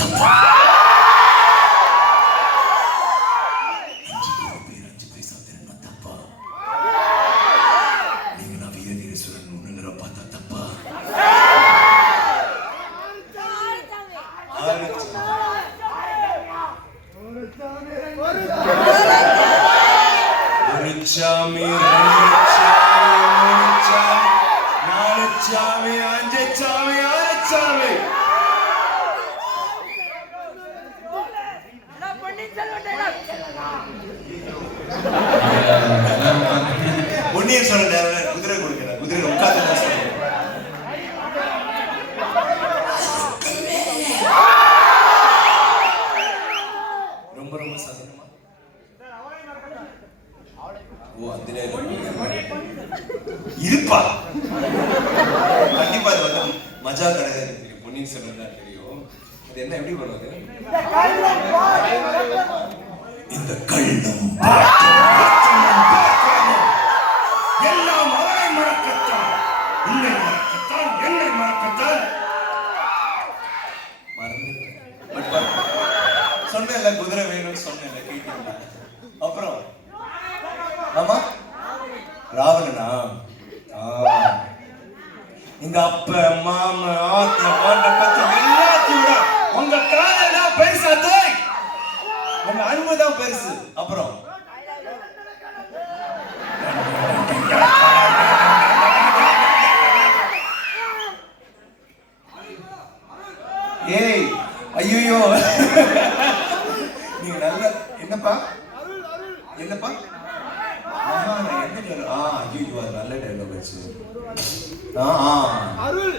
தப்பா? சாமி, நாலுச்சாமி, அஞ்சுச்சாமி, ஆறுச்சாமி. பொன்னியின் சொல்ல நேரம் குதிரை கொடுக்கிறேன். குதிரை உட்காந்து ரொம்ப ரொம்ப சாதாரணமா. ஓ அதுல இருப்பா. கண்டிப்பா அது வந்து மஜா கிடையாது. பொன்னியின் செல்வன் தான் தெரியும். அது என்ன எப்படி வருவது? இந்த கள்ளம் எல்லாம் அவரை மறக்கத்தான், உன்னை மறக்கத்தான், என்னை மறக்கத்தான். சொன்ன குதிரை வேணும்னு சொன்ன கேட்டீங்களா? அப்புறம் ஆமா ராவணனா? இந்த அப்ப மாமா ஆத்த பாண்ட பத்தி எல்லாத்தையும் உங்க காதல் தான் பெருசா தோய், உங்க அன்பு தான் பெருசு. அப்புறம் ஏய் ஐயோ நீங்க நல்ல என்னப்பா என்னப்பா என்ன ஐயோ அது நல்ல டைலாக் ஆச்சு. அருள்